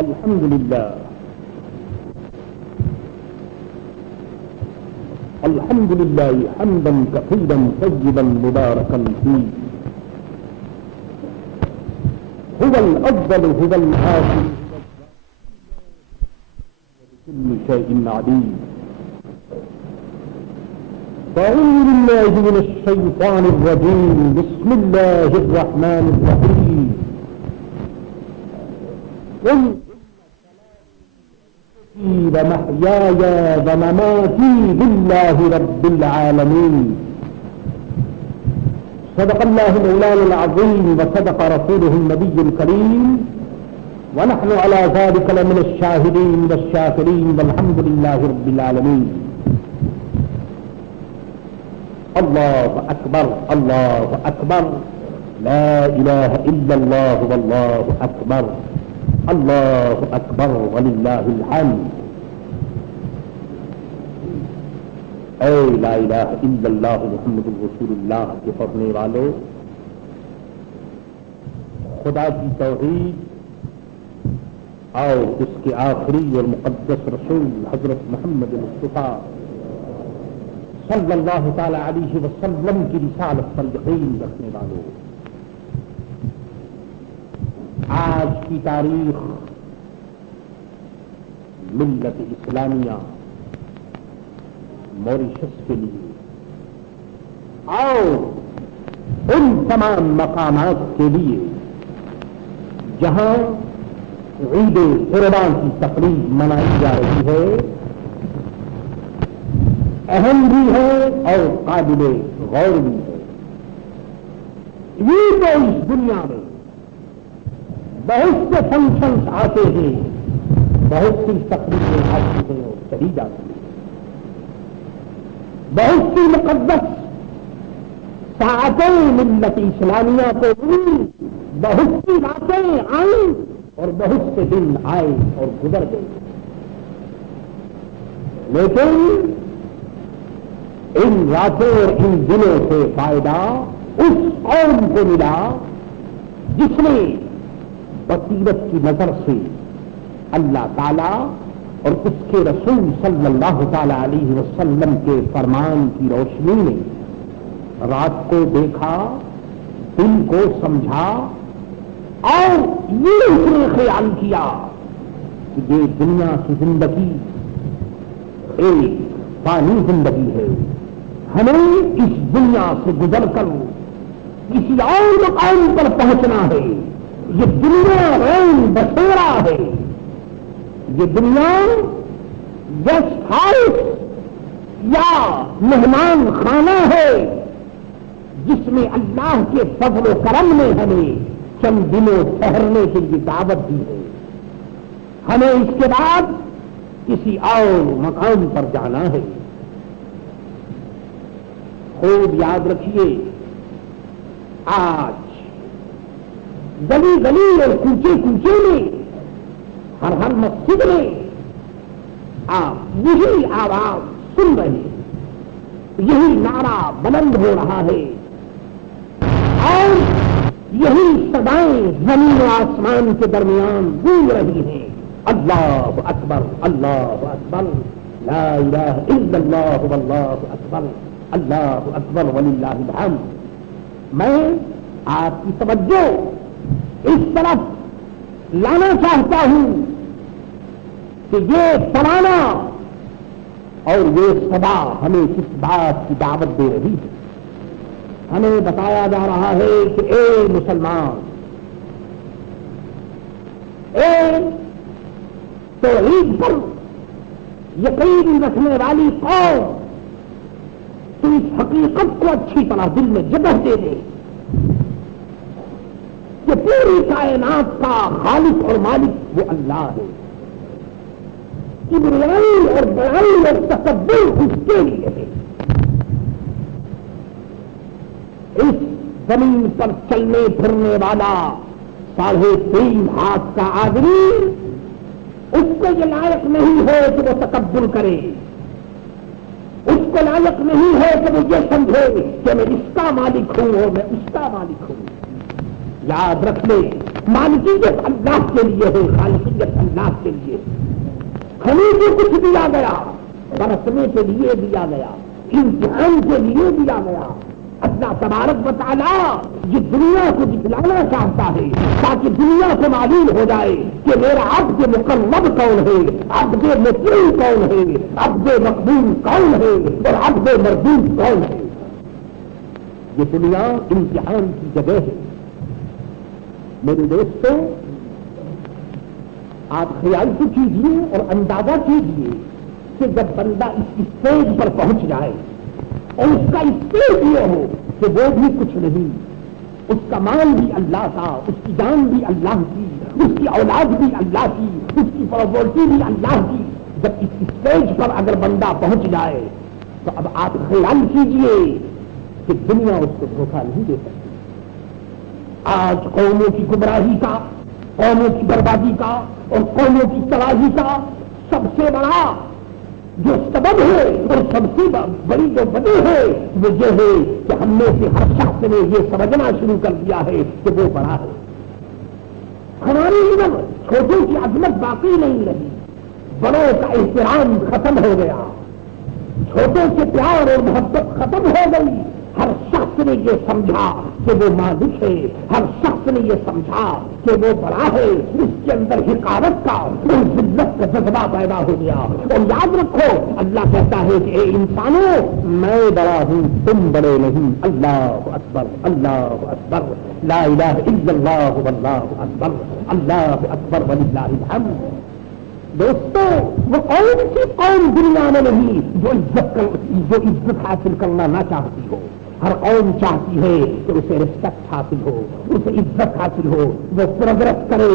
الحمد لله الحمد لله حمدا كثيرا طيبا مباركا فيه هو الأفضل هو الآخر بكل شيء عليم. أعوذ بالله من الشيطان الرجيم. بسم الله الرحمن الرحيم. قل ومحياي ومماتي لله رب العالمين. صدق الله مولانا العظيم وصدق رسوله النبي الكريم ونحن على ذلك لمن الشاهدين والشاكرين والحمد لله رب العالمين. الله أكبر الله أكبر لا إله إلا الله والله أكبر اللہ اکبر وللہ الحمد. اے لا الہ الا اللہ محمد رسول اللہ کے پڑھنے والوں، خدا کی توحید اور اس کے آخری اور مقدس رسول حضرت محمد مصطفیٰ صلی اللہ تعالی علیہ وسلم کی رسالت پر یقین رکھنے والوں، آج کی تاریخ ملت اسلامیہ موریشس کے لیے اور ان تمام مقامات کے لیے جہاں عید قربان کی تقریب منائی جا رہی ہے، اہم بھی ہے اور قابل غور بھی ہے. یہ تو اس دنیا میں بہت سے فنکشنز آتے ہیں، بہت سی تقریبیں آتی ہیں اور چلی جاتی ہیں، بہت سی مقدس ساعتیں ملت اسلامیہ کو ملی، بہت سی راتیں آئیں اور بہت سے دن آئے اور گزر گئے. لیکن ان راتوں اور ان دنوں سے فائدہ اس قوم کو ملا جس نے بصیرت کی نظر سے اللہ تعالی اور اس کے رسول صلی اللہ تعالی علیہ وسلم کے فرمان کی روشنی میں رات کو دیکھا، دل کو سمجھا اور یہ اس نے خیال کیا کہ یہ دنیا کی زندگی ایک فانی زندگی ہے، ہمیں اس دنیا سے گزر کر کسی اور مقام پر پہنچنا ہے. یہ دنیا رین بسیرا ہے، یہ دنیا گیسٹ ہاؤس یا مہمان خانہ ہے جس میں اللہ کے فضل و کرم نے ہمیں چند دنوں ٹھہرنے کے لیے دعوت دی ہے. ہمیں اس کے بعد کسی اور مقام پر جانا ہے. خوب یاد رکھیے، آج گلی گلی اور کوچے کوچے میں، ہر ہر مسجد میں آپ یہی آواز سن رہے ہیں، یہی نعرہ بلند ہو رہا ہے اور یہی صدائیں زمین و آسمان کے درمیان گونج رہی ہیں. اللہ اکبر اللہ اکبر لا الہ الا اللہ واللہ اکبر اللہ اکبر وللہ الحمد. میں آپ کی توجہ اس طرف لانا چاہتا ہوں کہ یہ ترانا اور یہ صدا ہمیں کس بات کی دعوت دے رہی ہے. ہمیں بتایا جا رہا ہے کہ اے مسلمان، اے توحید پر یقین رکھنے والی قوم، تم اس حقیقت کو اچھی طرح دل میں جگہ دے دے کہ پوری کائنات کا خالق اور مالک وہ اللہ ہے. کبریائی اور بڑائی اور تکبر اس کے لیے ہے. اس زمین پر چلنے پھرنے والا 3.5 ہاتھ کا آدمی، اس کو یہ لائق نہیں ہے کہ وہ تکبر کرے، اس کو لائق نہیں ہے کہ وہ یہ سمجھے کہ میں اس کا مالک ہوں اور میں اس کا مالک ہوں. یاد رکھ لے مالکیت اللہ کے لیے ہے، خالقیت اللہ کے لیے. ہمیں جو کچھ دیا گیا برسنے کے لیے دیا گیا، امتحان کے لیے دیا گیا. اللہ تبارک و تعالیٰ یہ دنیا کو دکھلانا چاہتا ہے تاکہ دنیا کو معلوم ہو جائے کہ میرا عبد مقرب کون ہے، عبد مطیع کون ہے، عبد مقبول کون ہے اور عبد مردود کون ہے. یہ دنیا امتحان کی جگہ ہے. میرے دوستوں، آپ خیال تو کیجیے اور اندازہ کیجیے کہ جب بندہ اس اسٹیج پر پہنچ جائے اور اس کا اسٹیج یہ ہو کہ وہ بھی کچھ نہیں، اس کا مال بھی اللہ کا، اس کی جان بھی اللہ کی، اس کی اولاد بھی اللہ کی، اس کی پراپرٹی بھی اللہ کی. جب اس اسٹیج پر اگر بندہ پہنچ جائے تو اب آپ خیال کیجیے کہ دنیا اس کو دھوکہ نہیں دے سکتی. آج قوموں کی گمراہی کا، قوموں کی بربادی کا اور قوموں کی تباہی کا سب سے بڑا جو سبب ہے اور سب سے بڑی جو وجہ ہے وہ یہ ہے کہ ہم میں سے ہر شخص نے یہ سمجھنا شروع کر دیا ہے کہ وہ بڑا ہے. ہماری ادھر چھوٹوں کی عظمت باقی نہیں رہی، بڑوں کا احترام ختم ہو گیا، چھوٹوں سے پیار اور محبت ختم ہو گئی. ہر شخص نے یہ سمجھا کہ وہ مالک ہے، ہر شخص نے یہ سمجھا کہ وہ بڑا ہے. اس کے اندر حقارت کا اور ذلت کا جذبہ پیدا ہو گیا. اور یاد رکھو اللہ کہتا ہے کہ اے انسانوں، میں بڑا ہوں، تم بڑے نہیں. اللہ اکبر، اللہ اکبر، لا الہ الا اللہ واللہ اکبر، اللہ اکبر وللہ الحمد. دوستو، وہ کون سی قوم دنیا میں نہیں جو عزت حاصل کرنا نہ چاہتی ہو. ہر قوم چاہتی ہے کہ اسے رسپیکٹ حاصل ہو، اسے عزت حاصل ہو، وہ پروگرس کرے.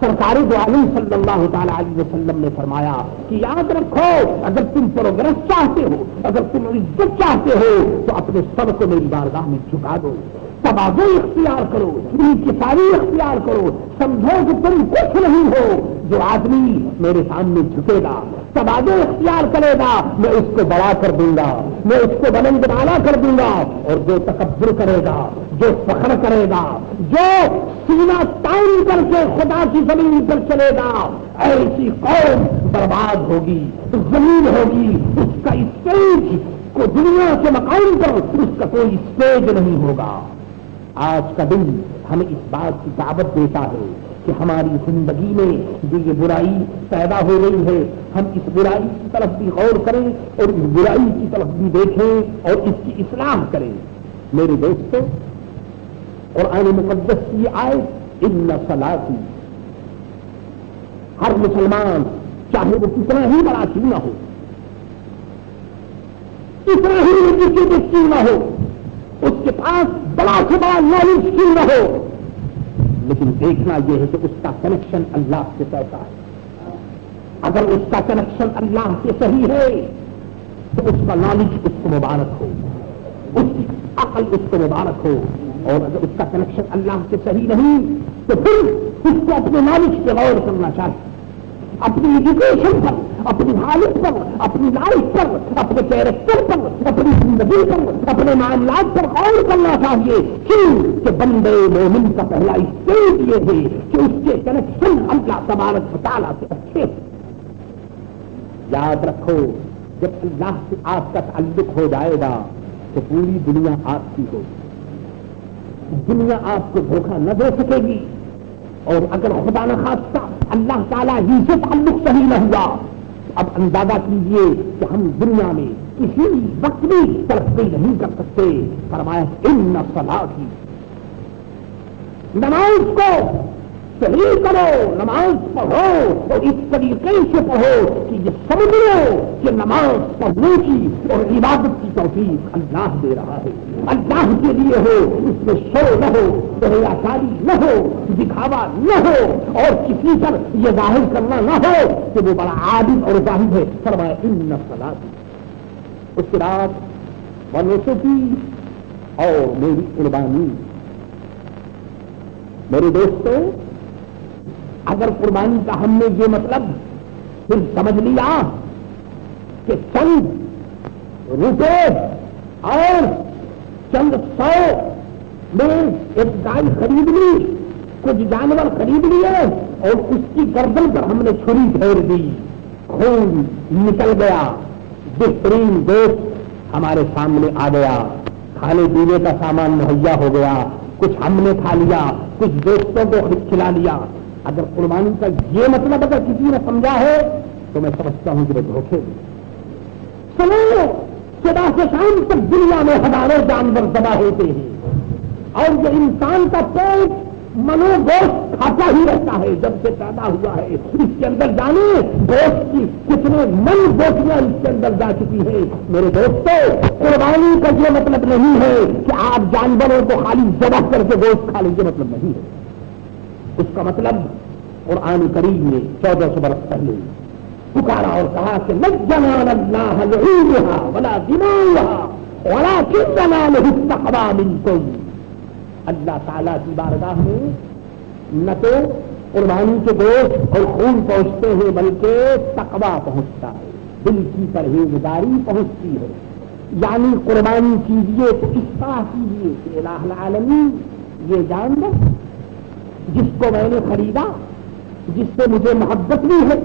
سرکار دو عالم صلی اللہ تعالی علیہ وسلم نے فرمایا کہ یاد رکھو، اگر تم پروگرس چاہتے ہو، اگر تم عزت چاہتے ہو تو اپنے سر کو میری بارگاہ میں جھکا دو، تواضع اختیار کرو، انکساری اختیار کرو. سمجھو کہ تم کچھ نہیں ہو. جو آدمی میرے سامنے جھکے گا، تواضع اختیار کرے گا، میں اس کو بڑا کر دوں گا، میں اس کو بلند بالا کر دوں گا. اور جو تکبر کرے گا، جو فخر کرے گا، جو سینہ تان کر کے خدا کی زمین پر چلے گا، ایسی قوم برباد ہوگی، زمین ہوگی. اس کا اسٹیج کو دنیا کے مقام پر اس کا کوئی اسٹیج نہیں ہوگا. آج کا دن ہمیں اس بات کی دعوت دیتا ہے کہ ہماری زندگی میں جو یہ برائی پیدا ہو رہی ہے، ہم اس برائی کی طرف بھی غور کریں اور اس برائی کی طرف بھی دیکھیں اور اس کی اصلاح کریں. میرے دوستو، قرآن مقدس کی آیت ان صلاتی، ہر مسلمان چاہے وہ کتنا ہی بڑا کیوں نہ ہو، کتنا ہی ایجوکیٹڈ کیوں نہ ہو، اس کے پاس بڑا سے بڑا نالج کیوں نہ ہو، لیکن دیکھنا یہ ہے کہ اس کا کنیکشن اللہ سے کیسا ہے. اگر اس کا کنیکشن اللہ سے صحیح ہے تو اس کا نالج اس کو مبارک ہو، اس کی عقل اس کو مبارک ہو. اور اگر اس کا کنیکشن اللہ سے صحیح نہیں تو پھر اس کو اپنے نالج پہ غور کرنا چاہیے، اپنی ایجوکیشن پر، اپنی حالت پر، اپنی لائف پر، اپنے کیریکٹر پر، اپنی زندگی پر، اپنے معاملات پر غور کرنا چاہیے. کیوں کہ بندے مومن کا پہلا اسٹیج یہ ہے کہ اس کے کنیکشن اللہ تبارک و تعالیٰ سے اچھے. یاد رکھو، جب اللہ سے آپ کا تعلق ہو جائے گا تو پوری دنیا آپ کی ہوگی، دنیا آپ کو دھوکہ نہ دے سکے گی. اور اگر خدا نہ خواستہ اللہ تعالیٰ ہی سے تعلق صحیح نہ ہوا، اب اندازہ کیجئے کہ ہم دنیا میں کسی وقت بھی ترقی نہیں کر سکتے. فرمایا ان صلاتی، نماز کو صحیح کرو، نماز پڑھو اور اس طریقے سے پڑھو کہ یہ سمجھ لو کہ نماز پڑھنے کی اور عبادت کی توفیق اللہ دے رہا ہے، اللہ کے لیے ہو، اس میں شو نہ ہو، ریاکاری نہ ہو، دکھاوا نہ ہو اور کسی پر یہ ظاہر کرنا نہ ہو کہ وہ بڑا عابد اور زاہد ہے. فرمایا ان صلاتی. اس کے بعد ونسکی، اور میری قربانی. میرے دوستوں، اگر قربانی کا ہم نے یہ مطلب پھر سمجھ لیا کہ چند روپے اور چند 100 میں ایک گائے خرید لی کچھ جانور خرید لیے اور اس کی گردن پر ہم نے چھری پھیر دی، خون نکل گیا، بہترین دوست ہمارے سامنے آ گیا، کھانے پینے کا سامان مہیا ہو گیا، کچھ ہم نے کھا لیا، کچھ دوستوں کو کھلا لیا۔ اگر قربانی کا یہ مطلب اگر کسی نے سمجھا ہے تو میں سمجھتا ہوں کہ وہ دھوکے دیں۔ سنو، صبح سے شام تک دنیا میں ہزاروں جانور ذبح ہوتے ہیں اور یہ انسان کا پیٹ منو گوشت کھاتا ہی رہتا ہے جب سے پیدا ہوا ہے۔ اس کے اندر جانے گوشت کی کتنے من گوشتیاں اس کے اندر جا چکی ہے۔ میرے دوستوں، قربانی کا یہ مطلب نہیں ہے کہ آپ جانوروں کو خالی ذبح کر کے گوشت کھا لیجیے، مطلب نہیں ہے۔ اس کا مطلب قرآن کریم نے 1400 برس پہلے پکارا اور کہا کہ نجنا اللہ لعینھا ولا دماؤھا ولکن ینالہ التقوی منکم۔ اللہ تعالیٰ کی بارگاہ میں نہ تو قربانی کے گوشت اور خون پہنچتے ہیں بلکہ تقوی پہنچتا ہے، دل کی پرہیزگاری پہنچتی ہے۔ یعنی قربانی کیجیے تو اصلاح کیجیے کہ الہ العالمین یہ جانور جس کو میں نے خریدا، جس سے مجھے محبت بھی ہے،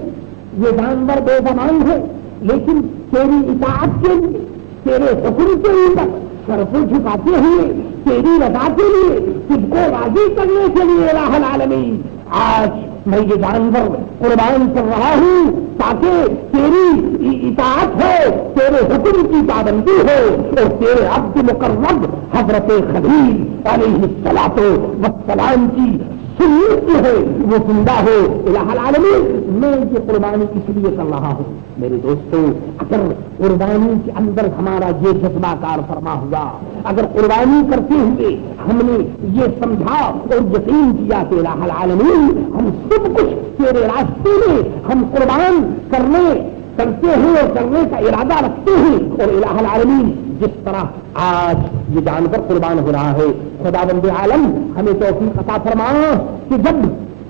یہ جانور بے زبان ہے لیکن تیری اطاعت کے لیے، تیرے حکم کے اوپر سر کو جھکاتے ہوئے تیری رضا کے لیے، تجھ کو راضی کرنے کے لیے الہ العالمین آج میں یہ جانور قربان کر رہا ہوں تاکہ تیری اطاعت ہو، تیرے حکم کی پابندی ہو اور تیرے عبد مقرب حضرت خلیل علیہ الصلوۃ والسلام کی سنت جو ہے وہ زندہ ہو۔ الہ العالمین میں یہ قربانی اس لیے کر رہا ہوں۔ میرے دوستوں، اگر قربانی کے اندر ہمارا یہ جذبہ کار فرما ہوا، اگر قربانی کرتے ہوئے ہم نے یہ سمجھا اور یقین کیا کہ الہ العالمین ہم سب کچھ تیرے راستے میں ہم قربان کرتے ہیں اور کرنے کا ارادہ رکھتے ہیں، اور الہ العالمین جس طرح آج یہ جانور قربان ہو رہا ہے، خداوند عالم ہمیں توفیق عطا فرما کہ جب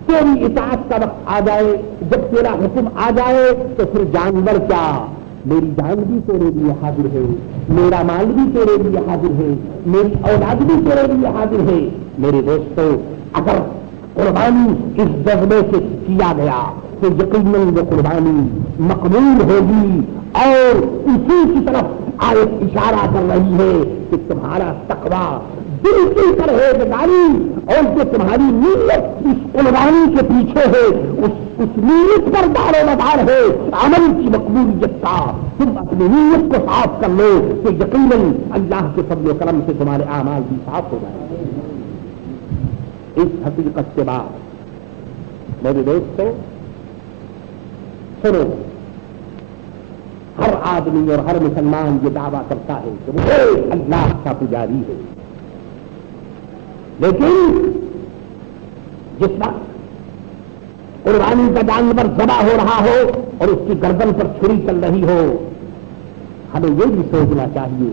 تیری اطاعت کا وقت آ جائے، جب تیرا حکم آ جائے تو پھر جانور کیا، میری جان بھی تیرے لیے حاضر ہے، میرا مال بھی تیرے لیے حاضر ہے، میری اولاد بھی تیرے لیے حاضر ہے۔ میرے دوستوں، اگر قربانی اس جذبے سے کیا گیا تو یقیناً وہ قربانی مقبول ہوگی، اور اسی کی طرف آیت اشارہ کر رہی ہے کہ تمہارا تقویٰ، دل کی پرہیزگاری اور جو تمہاری نیت اس قربانی کے پیچھے ہے اس نیت پر دار و مدار ہے عمل کی مقبولیت کا۔ تم اپنی نیت کو صاف کر لو تو یقیناً اللہ کے فضل و کرم سے تمہارے اعمال بھی صاف ہو جائیں گے۔ اس حقیقت کے بعد میرے دوستوں سنو، ہر آدمی اور ہر مسلمان یہ دعویٰ کرتا ہے کہ وہ اللہ کا پجاری ہے، لیکن جس وقت قربانی کا جانور ذبح ہو رہا ہو اور اس کی گردن پر چھری چل رہی ہو، ہمیں یہ بھی سوچنا چاہیے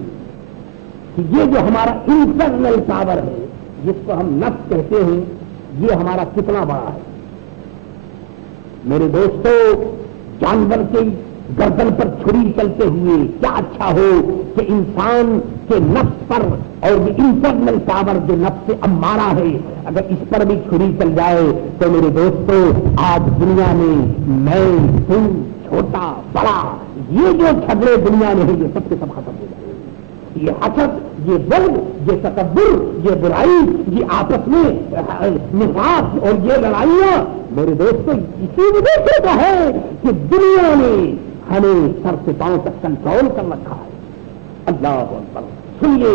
کہ یہ جو ہمارا انٹرنل پاور ہے جس کو ہم نفس کہتے ہیں، یہ ہمارا کتنا بڑا ہے۔ میرے دوستو، جانور کے گردن پر چھری چلتے ہوئے کیا اچھا ہو کہ انسان کے نفس پر اور یہ انٹرنل پاور جو نفس امارہ ہے اگر اس پر بھی چھری چل جائے تو میرے دوستو، آج دنیا میں میں تم چھوٹا بڑا یہ جو جھگڑے دنیا میں ہیں یہ سب کے سب ختم ہو جائے۔ یہ حسد، یہ بغض، یہ تکبر، یہ برائی، یہ آپس میں نفاق اور یہ لڑائیاں، میرے دوستو اسی وجہ سے تو ہے کہ دنیا نے ہمیں سر سے پاؤں تک کنٹرول کر رکھا ہے۔ اللہ اکبر۔ سنیے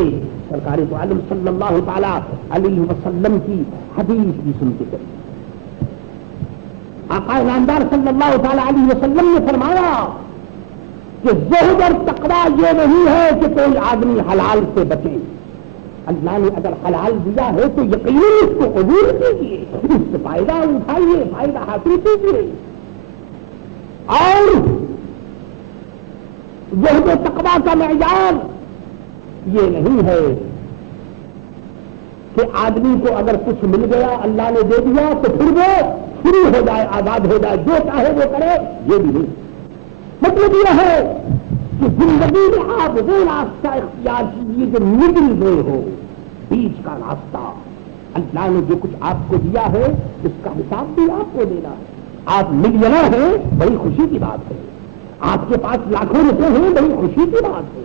سرکار تو عالم صلی اللہ تعالی علیہ وسلم کی حدیث بھی سنتے چلیے۔ آقا نامدار صلی اللہ تعالی علیہ وسلم نے فرمایا کہ زہد اور تقویٰ یہ نہیں ہے کہ کوئی آدمی حلال سے بچے، اللہ نے اگر حلال دیا ہے تو یقیناً اس کو قبول کیجیے، اس سے فائدہ اٹھائیے، فائدہ حاصل کیجیے۔ اور زہد و تقویٰ کا معیار یہ نہیں ہے کہ آدمی کو اگر کچھ مل گیا اللہ نے دے دیا تو پھر وہ فری ہو جائے، آزاد ہو جائے، جو چاہے وہ کرے، یہ بھی نہیں۔ مطلب یہ ہے کہ زندگی میں آپ وہ راستہ اختیار کیجیے جو مڈل وے ہو، بیچ کا راستہ، اللہ نے جو کچھ آپ کو دیا ہے اس کا حساب بھی آپ کو دینا ہے. آپ ملینر ہیں بڑی خوشی کی بات ہے, آپ کے پاس لاکھوں روپے ہیں بڑی خوشی کی بات ہے,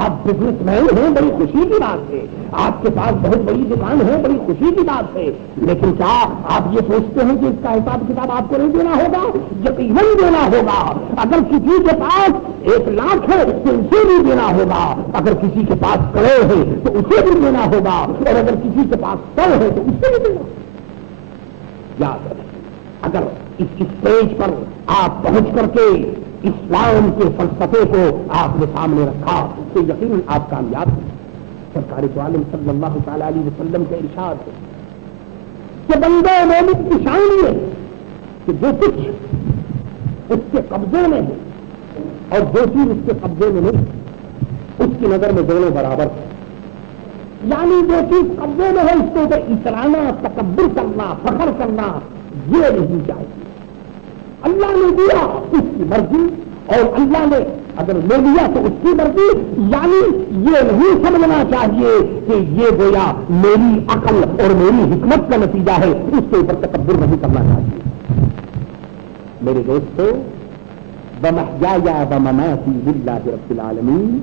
آپ بزنس مین ہیں بڑی خوشی کی بات ہے, آپ کے پاس بہت بڑی دکان ہے بڑی خوشی کی بات ہے. لیکن کیا آپ یہ سوچتے ہیں کہ اس کا حساب کتاب آپ کو نہیں دینا ہوگا؟ یقیناً دینا ہوگا. اگر کسی کے پاس 1 لاکھ ہے تو اسے بھی دینا ہوگا, اگر کسی کے پاس کروڑ ہے تو اسے بھی دینا ہوگا, اور اگر کسی کے پاس 100 ہے تو اسے بھی دینا ہوگا. یاد رکھیں, اگر اس اسٹیج پر آپ پہنچ کر کے اسلام کے فلسفے کو آپ نے سامنے رکھا تو یقیناً آپ کامیاب ہیں. سرکار دو عالم صلی اللہ تعالی علیہ وسلم کا ارشاد ہے کہ بندے مومن کی شان یہ ہے کہ جو کچھ اس کے قبضے میں ہے اور جو چیز اس کے قبضے میں نہیں, اس کی نظر میں دونوں برابر ہے. یعنی جو چیز قبضے میں ہے اس کے اوپر اترانا, تکبر کرنا, فخر کرنا یہ نہیں چاہیے. اللہ نے دیا اس کی مرضی, اور اللہ نے اگر لے لیا تو اس کی مرضی. یعنی یہ نہیں سمجھنا چاہیے کہ یہ گویا میری عقل اور میری حکمت کا نتیجہ ہے, اس کے اوپر تکبر نہیں کرنا چاہیے. میرے دوستو, بمحیایا ومماتی للہ رب العالمین,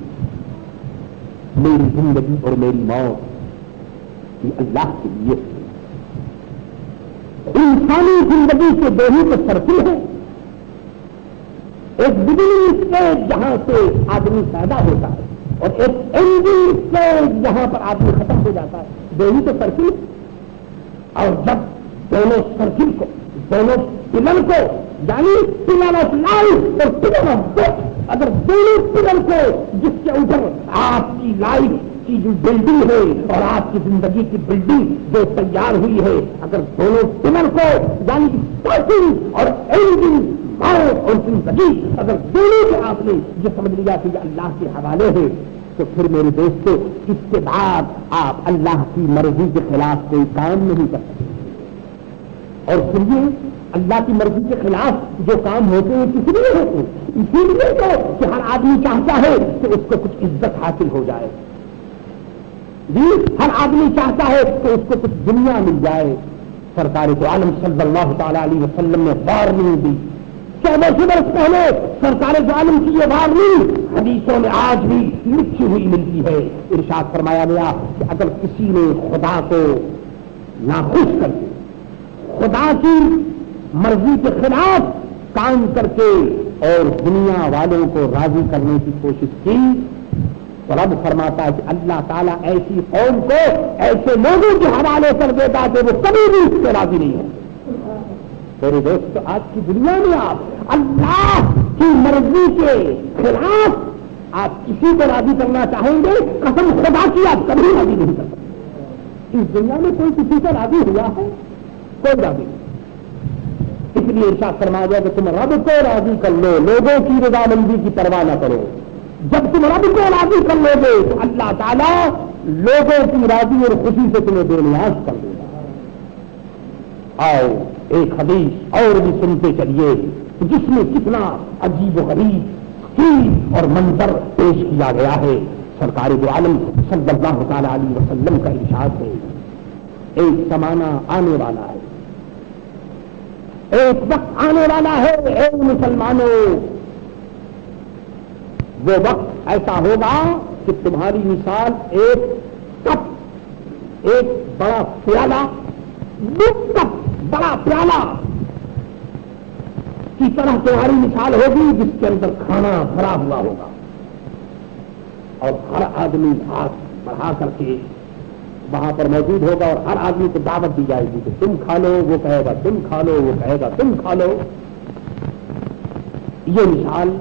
میری زندگی اور میری موت یہ اللہ کے لیے ہے. انسانی زندگی کے دو ہی تو سرکل ہے, ایک بگننگ اسٹیج جہاں سے آدمی پیدا ہوتا ہے اور ایک اینڈنگ اسٹیج جہاں پر آدمی ختم ہو جاتا ہے. دو ہی تو سرکل, اور جب دونوں سرکل کو, دونوں پلر کو, یعنی پلر آف لائف اور پلر آف ڈیتھ, اگر دونوں پلر کو جس کے اوپر آپ کی لائف کی جو بلڈنگ ہے اور آپ کی زندگی کی بلڈنگ جو تیار ہوئی ہے, اگر دونوں پلر کو یعنی اسٹارٹنگ اور اینڈنگ, موت اور زندگی, اگر دونوں کے آپ نے یہ سمجھ لیا کہ یہ اللہ کے حوالے ہے, تو پھر میرے دوستو اس کے بعد آپ اللہ کی مرضی کے خلاف کوئی کام نہیں کر سکتے. اور پھر یہ اللہ کی مرضی کے خلاف جو کام ہوتے ہیں کسی لیے ہوتے ہیں, اسی لیے تو کہ ہر آدمی چاہتا ہے کہ اس کو کچھ عزت حاصل ہو جائے. جی, ہر آدمی چاہتا ہے کہ اس کو کچھ دنیا مل جائے. سرکار دو عالم صلی اللہ تعالی علیہ وسلم نے وارننگ دی. 1400 برس پہلے سرکار دو عالم کی یہ وارننگ حدیثوں میں آج بھی لکھی ہوئی ملتی ہے. ارشاد فرمایا گیا کہ اگر کسی نے خدا کو ناخوش کر کے, خدا کی مرضی کے خلاف کام کر کے اور دنیا والوں کو راضی کرنے کی کوشش کی, تو رب فرماتا ہے کہ اللہ تعالیٰ ایسی قوم کو ایسے لوگوں کے حوالے کر دیتا کہ وہ کبھی بھی اس سے راضی نہیں ہے. میرے دوست, آج کی دنیا میں آپ اللہ کی مرضی کے خلاف آپ کسی کو راضی کرنا چاہیں گے, قسم خدا کی آپ کبھی راضی نہیں کر سکتے. اس دنیا میں کوئی کسی سے راضی ہوا ہے؟ کوئی راضی نہیں. اس لیے ارشاد فرمایا گیا کہ تم رب کو راضی کر لو, لوگوں کی رضامندی کی پرواہ نہ کرو. جب تم رب کو راضی کر لو گے تو اللہ تعالیٰ لوگوں کی راضی اور خوشی سے تمہیں بے نیاز کر دے گا. آؤ ایک حدیث اور بھی سنتے چلیے جس میں کتنا عجیب و غریب سین اور منظر پیش کیا گیا ہے. سرکار دو عالم صلی اللہ تعالی علیہ وسلم کا ارشاد ہے, ایک زمانہ آنے والا ہے, ایک وقت آنے والا ہے اے مسلمانوں, وہ وقت ایسا ہوگا کہ تمہاری مثال ایک کپ, ایک بڑا پیالہ, کپ بڑا پیالہ کی طرح تمہاری مثال ہوگی جس کے اندر کھانا بھرا ہوا ہوگا, اور ہر آدمی ہاتھ بڑھا کر کے وہاں پر موجود ہوگا اور ہر آدمی کو دعوت دی جائے گی کہ تم کھا لو, وہ کہے گا تم کھا لو, وہ کہے گا تم کھا لو. یہ مثال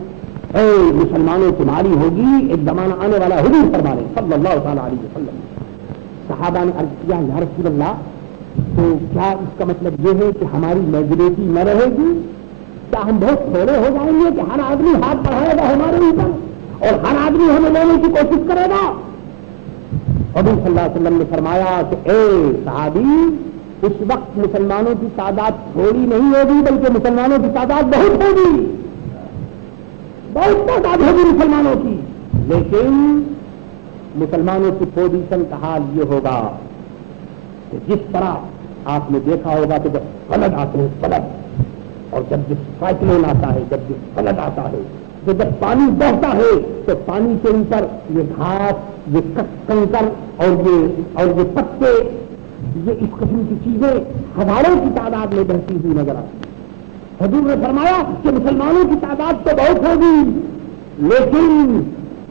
اے مسلمانوں تمہاری ہوگی, ایک زمانہ آنے والا حضور فرما رہے صلی اللہ تعالی علیہ وسلم. صحابہ نے عرض کیا یا رسول اللہ, تو کیا اس کا مطلب یہ ہے کہ ہماری میجورٹی نہ رہے گی؟ کیا ہم بہت تھوڑے ہو جائیں گے کہ ہر آدمی ہاتھ بڑھائے گا ہمارے اوپر اور ہر آدمی ہمیں لینے کی کوشش کرے گا؟ حضور صلی اللہ علیہ وسلم نے فرمایا کہ اے صحابی, اس وقت مسلمانوں کی تعداد تھوڑی نہیں ہوگی بلکہ مسلمانوں کی تعداد بہت ہوگی, بہت تعداد ہوگی مسلمانوں کی. لیکن مسلمانوں کی پوزیشن کا حال یہ ہوگا, کہ جس طرح آپ نے دیکھا ہوگا کہ جب فلڈ آتے ہیں فلڈ، اور جب جس سائیکلون آتا ہے، جب جس فلڈ آتا ہے، تو جب پانی بہتا ہے تو پانی کے اوپر یہ گھاس، یہ کنکر اور یہ پتے، یہ اس قسم کی چیزیں ہزاروں کی تعداد میں بہتی ہوئی نظر آتی ہیں۔ حضور نے فرمایا کہ مسلمانوں کی تعداد تو بہت ہوگی، لیکن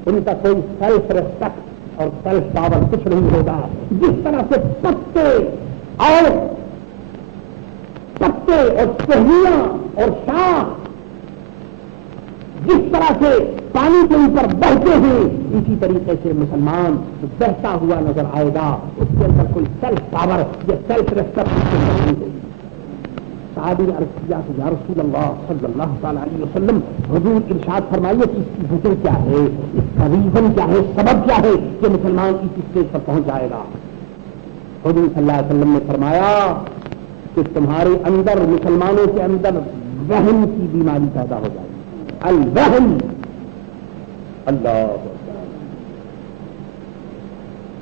ان کا کوئی سیلف ریسپیکٹ اور سیلف پاور کچھ نہیں ہوگا۔ جس طرح سے پتے اور ٹہنیاں اور شاخ جس طرح سے پانی کے اوپر بہتے ہیں، اسی طریقے سے مسلمان بہتا ہوا نظر آئے گا۔ اس کے اندر کوئی سیلف پاور یا سیلف ریسپیکٹ نہیں ہوگی۔ صحابی نے عرض کیا کہ یا رسول اللہ صلی اللہ تعالی علیہ وسلم، حضور ارشاد فرمائیے کہ اس کی وجہ کیا ہے، اس کا ریزن کیا ہے، سبب کیا ہے کہ مسلمان اس اسٹیج پر پہنچ جائے گا؟ حضور صلی اللہ علیہ وسلم نے فرمایا کہ تمہارے اندر، مسلمانوں کے اندر وہن کی بیماری پیدا ہو جائے گی۔ الوہن، اللہ،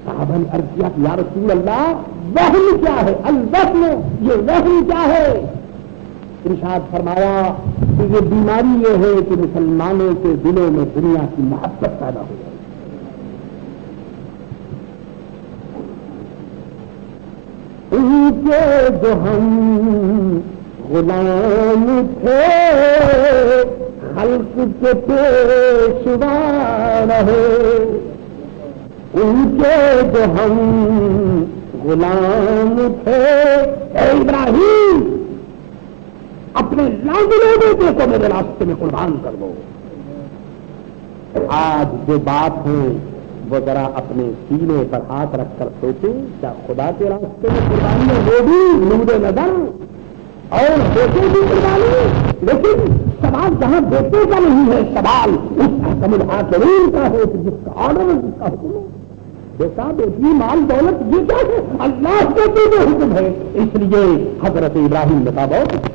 صحابہ نے عرض کیا کہ یا رسول اللہ وہن کیا ہے؟ الوہن، یہ وہن کیا ہے؟ ارشاد فرمایا کہ یہ بیماری یہ ہے کہ مسلمانوں کے دلوں میں دنیا کی محبت پیدا ہو جائے۔ ان کے جو ہم غلام تھے خلق کے پیشوا رہے، ان کے جو ہم غلام تھے، اے ابراہیم اپنے لاڈلے بیٹے کو میرے راستے میں قربان کر دو۔ آج جو بات ہے وہ ذرا اپنے سینے پر ہاتھ رکھ کر سوچے، کیا خدا کے راستے میں قربانی ہے؟ وہ بھی نور نظر اور بیٹے کی قربانی، لیکن سوال جہاں بیٹے کا نہیں ہے، سوال اس احکم الحاکمین کا ہے کہ جس کا آرڈر، جس کا حکم ہے۔ بیٹا، بیٹی، مال، دولت، یہ کیا ہے؟ اللہ کے جو حکم ہے۔ اس لیے حضرت ابراہیم نے کہا بہت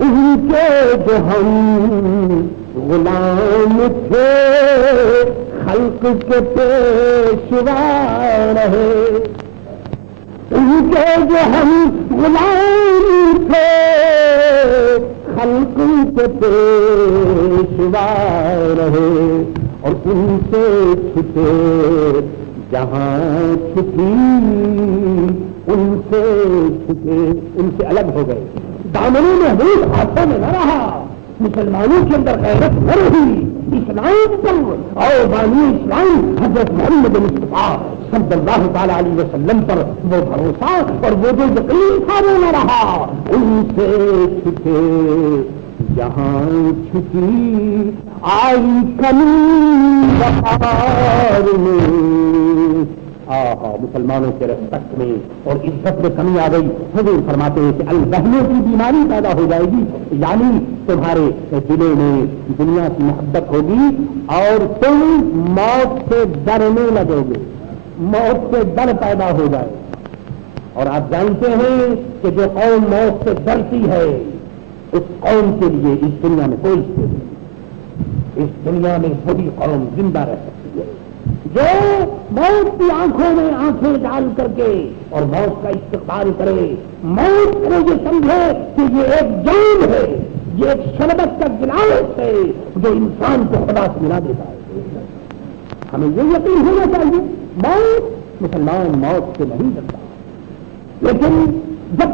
ان کے جو ہم غلام تھے خلق کے پیشوا رہے، ان کے جو ہم غلام تھے خلق کے پیشوا رہے، اور ان سے چھپے جہاں چھپی، ان سے چھپے، ان سے الگ ہو گئے۔ دامنوں میں ہوں، ہاتھوں میں نہ رہا، مسلمانوں کے اندر غیرت نہ رہی، اسلام پر اور بانی اسلام حضرت محمد مصطفیٰ صلی اللہ تعالی علیہ وسلم پر وہ بھروسہ اور وہ جو یقین تھا وہ نہ رہا۔ ان سے چھپے جہاں چھپی آئی کمی بہار میں، مسلمانوں کے رسپیکٹ میں اور عزت میں کمی آ گئی۔ حضور فرماتے ہیں کہ الوہنوں کی بیماری پیدا ہو جائے گی، یعنی تمہارے دلوں میں دنیا کی محبت ہوگی اور تم موت سے ڈرنے لگو گے، موت سے ڈر پیدا ہو جائے۔ اور آپ جانتے ہیں کہ جو قوم موت سے ڈرتی ہے اس قوم کے لیے اس دنیا میں کوئی اسٹیج نہیں، اس دنیا میں وہی قوم زندہ رہ سکتی ہے جو موت کی آنکھوں میں آنکھیں ڈال کر کے اور موت کا استقبال کرے، موت کو یہ سمجھے کہ یہ ایک جان ہے، یہ ایک شربت کا گلاس ہے جو انسان کو خدا سے ملا دیتا ہے۔ ہمیں یہ یقین ہونا چاہیے موت، مسلمان موت سے نہیں ڈرتا، لیکن جب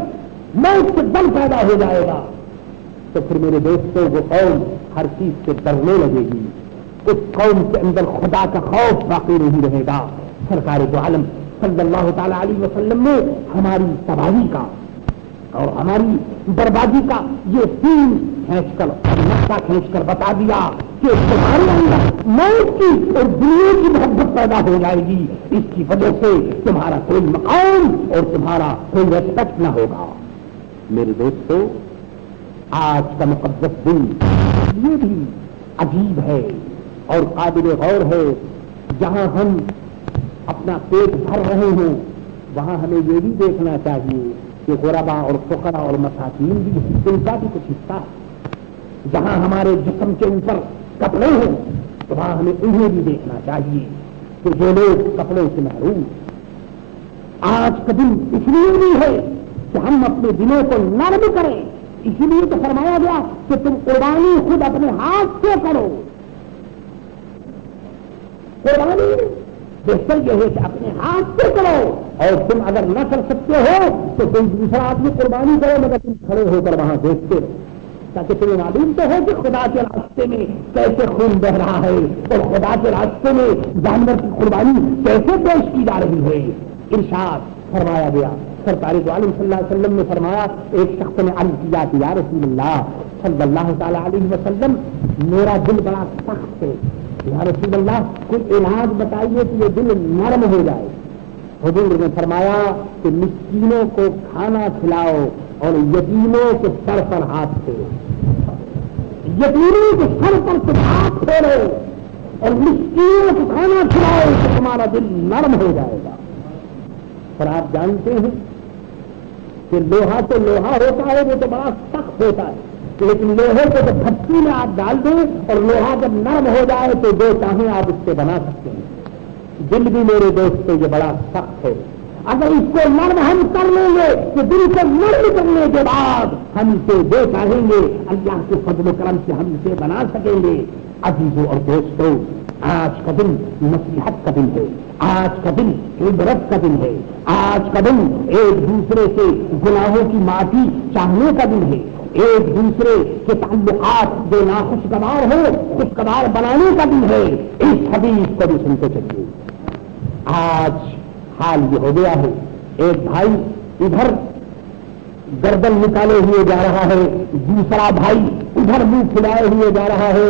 موت سے ڈر پیدا ہو جائے گا تو پھر میرے دوستوں وہ قوم ہر چیز سے ڈرنے لگے گی، اس قوم کے اندر خدا کا خوف باقی نہیں رہے گا۔ سرکار دو عالم صلی اللہ تعالی علیہ وسلم نے ہماری تباہی کا اور ہماری بربادی کا یہ سین کھینچ کر اور نقشہ کھینچ کر بتا دیا کہ تمہارے اندر موت کی اور دنیا کی محبت پیدا ہو جائے گی، اس کی وجہ سے تمہارا کوئی مقام اور تمہارا کوئی ریسپیکٹ نہ ہوگا۔ میرے دوستو، آج کا مقدس دن یہ بھی عجیب ہے اور قابل غور ہے۔ جہاں ہم اپنا پیٹ بھر رہے ہیں وہاں ہمیں یہ بھی دیکھنا چاہیے کہ غربا اور فقراء اور مساکین بھی ان کا بھی کچھ حصہ ہے۔ جہاں ہمارے جسم کے اوپر کپڑے ہیں تو وہاں ہمیں انہیں بھی دیکھنا چاہیے۔ کہ جو لوگ کپڑے سے محروم، آج کا دن اس لیے نہیں ہے کہ ہم اپنے دلوں کو نرم کریں، اسی لیے تو فرمایا گیا کہ تم قربانی خود اپنے ہاتھ سے کرو. قربانی بہتر یہ ہے کہ اپنے ہاتھ سے کرو، اور تم اگر نہ کر سکتے ہو تو کوئی دوسرا آدمی قربانی کرو، مگر تم کھڑے ہو کر وہاں دیکھتے رہو، تاکہ تمہیں معلوم تو ہو کہ خدا کے راستے میں کیسے خون بہ رہا ہے اور خدا کے راستے میں جانور کی قربانی کیسے پیش کی جا رہی ہے. ارشاد فرمایا گیا، سرکار دو عالم صلی اللہ علیہ وسلم نے فرمایا، ایک شخص نے عرض کیا کہ یا رسول اللہ صلی اللہ تعالی علیہ وسلم، میرا دل بڑا سخت ہے، یا رسول اللہ کوئی علاج بتائیے کہ یہ دل نرم ہو جائے. حضور نے فرمایا کہ مسکینوں کو کھانا کھلاؤ اور یتیموں کے سر پر ہاتھ پھیرو. یتیموں کے سر پر کچھ ہاتھ پھیرو اور مسکینوں کو کھانا کھلاؤ تو تمہارا دل نرم ہو جائے گا. اور آپ جانتے ہیں کہ لوہا تو لوہا ہوتا ہے، وہ تو بڑا سخت ہوتا ہے، لیکن لوہے کو جب بھٹی میں آپ ڈال دیں اور لوہا جب نرم ہو جائے تو جو چاہیں آپ اس سے بنا سکتے ہیں. دل بھی میرے دوستوں یہ بڑا سخت ہے. اگر اس کو نرم ہم کر لیں گے تو دل کو نرم کرنے کے بعد ہم سے جو چاہیں گے اللہ کے فضل و کرم سے ہم اسے بنا سکیں گے. عزیزوں اور دوستوں، آج کا دن نصیحت کا دن ہے، آج کا دن عبرت کا دن ہے، آج کا دن ایک دوسرے سے گناہوں کی معافی چاہنے کا دن ہے، ایک دوسرے کے تعلقات جو ناخوشگوار ہو خوشگوار بنانے کا دن ہے. اس حدیث کو بھی سنتے چلیے. آج حال یہ ہو گیا ہے، ایک بھائی ادھر گردن نکالے ہوئے جا رہا ہے، دوسرا بھائی ادھر منہ پھلائے ہوئے جا رہا ہے.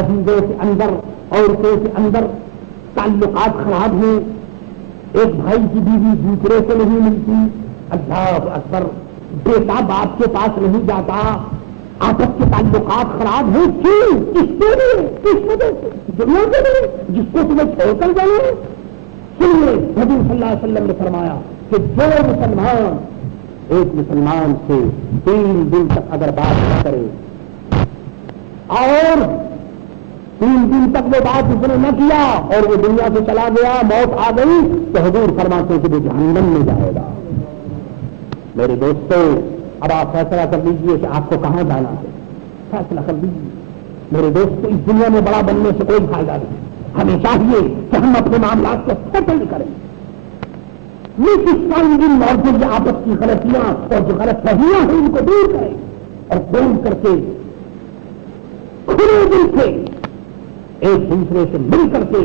عزیزوں کے اندر عورتوں کے اندر تعلقات خراب ہیں، ایک بھائی کی بیوی دوسرے سے نہیں ملتی. اللہ اکبر. بیٹا باپ کے پاس نہیں جاتا، آپس کے تعلقات خراب ہیں. کیوں؟ کس کے لیے؟ کس وجہ سے؟ دنیا کے لیے جس کو تمہیں چھوڑ کر جانا. سنیے، نبی صلی اللہ علیہ وسلم نے فرمایا کہ جو مسلمان ایک مسلمان سے 3 دن تک اگر بات نہ کرے اور 3 دن تک وہ بات اس نے نہ کیا اور وہ دنیا سے چلا گیا، موت آ گئی، تو حضور فرماتے ہیں کہ وہ جہنم میں جائے گا. میرے دوستوں، اب آپ فیصلہ کر لیجئے کہ آپ کو کہاں جانا ہے. فیصلہ کر لیجیے. میرے دوستوں، اس دنیا میں بڑا بننے سے کوئی فائدہ نہیں. ہمیں چاہیے کہ ہم اپنے معاملات کو سیٹل کریں، دن اور جو آپس کی غلطیاں اور جو غلط فہمیاں ہیں ان کو دور کریں اور دور کر کے کھلے دل سے ایک دوسرے سے مل کر کے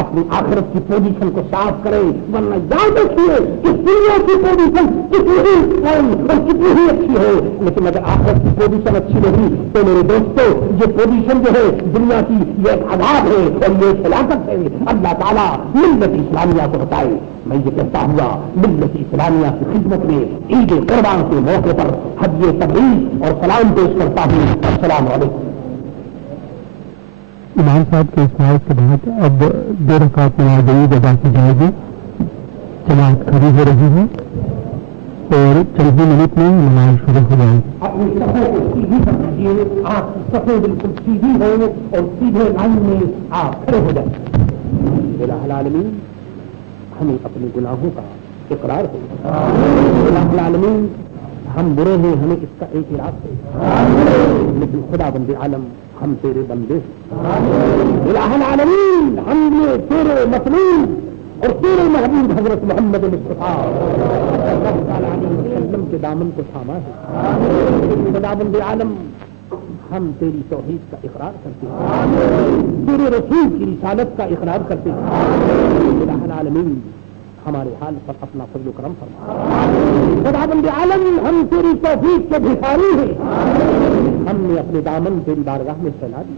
اپنی آخرت کی پوزیشن کو صاف کریں. ورنہ یاد رکھیے کہ دنیا کی پوزیشن کتنی ہی قائم اور کتنی ہی اچھی ہے، لیکن اگر آخرت کی پوزیشن اچھی نہیں تو میرے دوستوں یہ پوزیشن جو ہے دنیا کی یہ ایک عذاب ہے اور یہ ایک ہلاکت ہے. اللہ تعالیٰ ملت اسلامیہ کو بتائے. میں یہ کہتا ہوا ملت اسلامیہ کی خدمت میں عید قربان کے موقع پر ہدیہ تبریک اور سلام پیش کرتا ہوں. السلام علیکم. امام صاحب کے اسماعیل کے بعد اب 2 رکعت نماز عید ادا کی جائے گی. جماعت کھڑی ہو رہی ہے اور چند ہی منٹ میں نماز شروع ہو جائے گی. اپنی صفوں کو سیدھی کر دیجیے، آپ کی صفیں بالکل سیدھی ہو اور سیدھے لائن میں آپ کھڑے ہو جائیں. الہ العالمین ہمیں اپنے گناہوں کا اقرار ہو. الہ العالمین ہم برے ہیں، ہمیں اس کا اعتراف ہے، لیکن خدا بند عالم ہم تیرے بندے ہیں. الہ العالمین ہم نے تیرے مطلوب اور تیرے محبوب حضرت محمد مصطفیٰ صلی اللہ علیہ وسلم کے دامن کو تھاما ہے. خدا بند عالم ہم تیری توحید کا اقرار کرتے ہیں، تیرے رسول کی رسالت کا اقرار کرتے ہیں. الہ العالمین ہمارے حال پر اپنا فضل و کرم فرما. خدا بند عالم ہم تیری توفیق کے بھکاری ہیں، ہم نے اپنے دامن تیری بارگاہ میں پھیلا دی.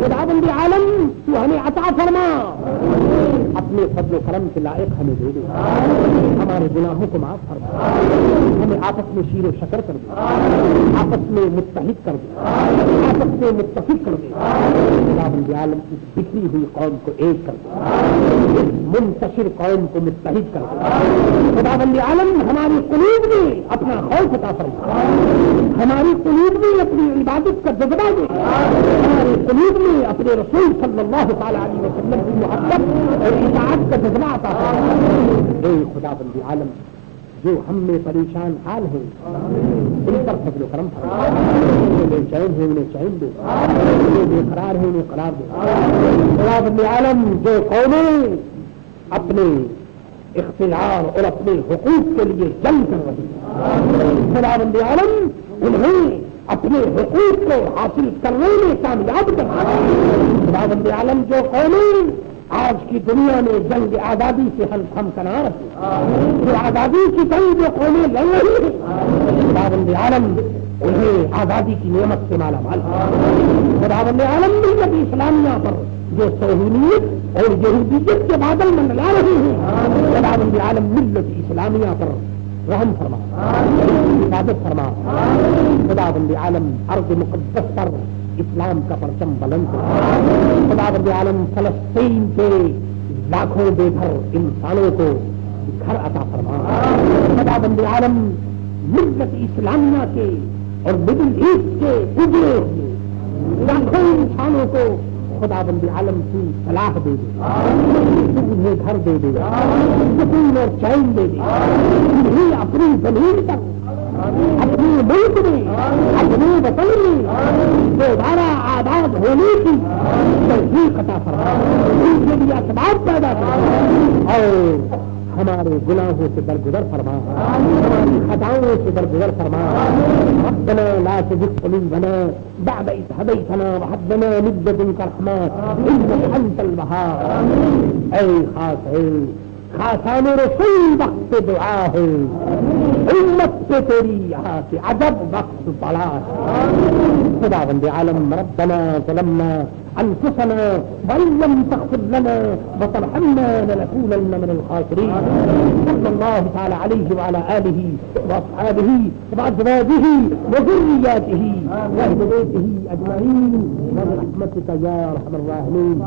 خدا بند عالم تو ہمیں عطا فرما، اپنے فضل و کرم کے لائق ہمیں دے دے. ہمارے گناہوں کو معاف فرما، ہمیں آپس میں شیر و شکر کر دے، آپس میں متحد کر دے، آپس میں متفق کر دے. خدا بند عالم اس بکھری ہوئی قوم کو ایک کر دے، اس منتشر قوم کو کو متحد کر دے. خداوند عالم ہماری قلوب میں اپنا خوف عطا فرما, ہماری قلوب میں اپنی عبادت کا جذبہ دے, ہمارے قلوب میں اپنے رسول صلی اللہ تعالی علیہ وسلم کی محبت اور اطاعت کا جذبہ عطا فرما. اے خداوند عالم جو ہم میں پریشان حال ہیں ان پر فضل و کرم فرما, جو بے چین ہیں انہیں چین دے, جو بے قرار ہیں انہیں قرار دے. خداوند عالم جو قومیں اپنے اختیار اور اپنے حقوق کے لیے جنگ کر رہی ہیں, خداوند عالم انہیں اپنے حقوق کو حاصل کرنے میں کامیاب کرنا. خداوند عالم جو قومیں آج کی دنیا میں جنگ آزادی سے ہمکنار ہے, جو آزادی کی جنگ جو قومیں لڑ رہی ہیں, خداوند عالم انہیں آزادی کی نعمت سے مالا مال. خداوند عالم ملت اسلامیہ پر جو صہیونیت اور یہودیت کے بادل منڈلا رہے ہیں, خداوند عالم ملت اسلامیہ پر رحم فرما, حفاظت فرما. خداوند عالم ارض مقدس پر اسلام کا پرچم بلند کرے. خداوند عالم فلسطین کے لاکھوں بے گھر انسانوں کو گھر عطا فرما. خداوند عالم ملت اسلامیہ کے اور مڈل ایسٹ کے اجڑے لاکھوں انسانوں کو خداوند عالم کی صلاح دے دے, انہیں گھر دے دے, سکون اور چین دے دے, انہیں اپنی زمین تک اپنے ملک میں اپنے وطن میں دوبارہ آباد ہونے کی توفیق عطا فرما, ان کے لیے اسباب پیدا فرما اور ہمارے گناہوں سے درگزر فرما, ہماری خطاؤں سے درگزر فرما. ربنا لا تزغ قلوبنا بعد إذ هديتنا وهب لنا من لدنك رحمة إنك أنت الوهاب. اے خاص ہے خاصان رسول وقت دعا ہے, امت سے تیری یہاں سے عجب وقت پڑا ہے. خداوند عالم ربنا ظلمنا انفسنا وان لم تغفر لنا وترحمنا لنكونن من الخاسرين. صلى الله تعالى عليه وعلى آله وأصحابه وأزواجه وذرياته وأهل بيته أجمعين برحمتك يا أرحم الراحمين.